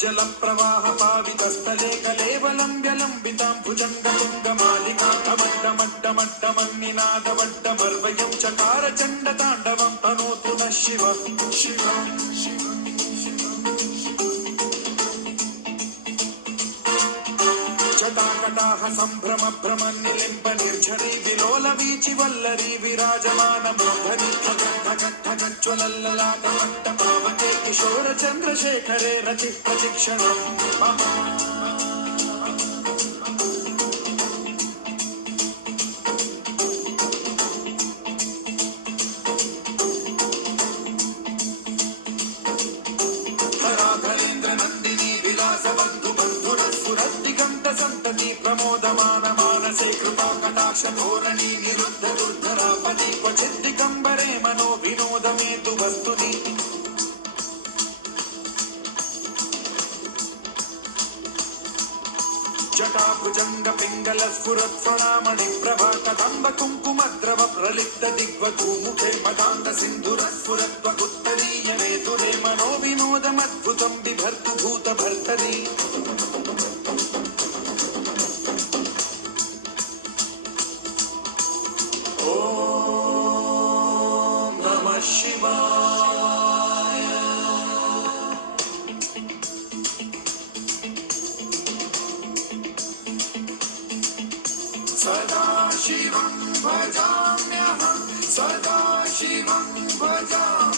जल प्रवाह पावितस्थले कलेवलम्ब्यलम्बितां भुजङ्गतुङ्गमालिकान्तमड्डमड्डमड्डमन्निनादवड्डमर्वयं चकार चण्डताण्डवं तनोतु नः शिव शिव जटाकटाह सम्भ्रम भ्रमन्निलिम्ब निर्झरी विलोल वीचि वल्लरी विराजमान मोहनी ठगज्ज्वलल्ललाटमट्टपावके किशोर चन्द्रशेखरे रति प्रतिक्षणम् धराधरेन्द्र नन्दिनी विलासबन्धु बन्धुरस्फुरद्दिगन्त सन्तति प्रमोदमान मानसे कृपा कटाक्ष धोरणी निरुद्ध दुर्धरापति क्वचिद्दिगम्बरे मनो विनोदमेतु वस्तुनि जटाभुजंग पिंगल स्फुरत्फणामणि प्रभा कदम्ब कुंकुमद्रव प्रलिप्त दिग्वधूमुखे मदान्त सिन्धुर स्फुरत्वगुत्तरीय मेतुरे मनो विनोदमद्भुतं बिभर्तु भूत भर्तरी ओम नमः शिवाय सदा शिवं भजाम्यहं सदा शिवं भजामि।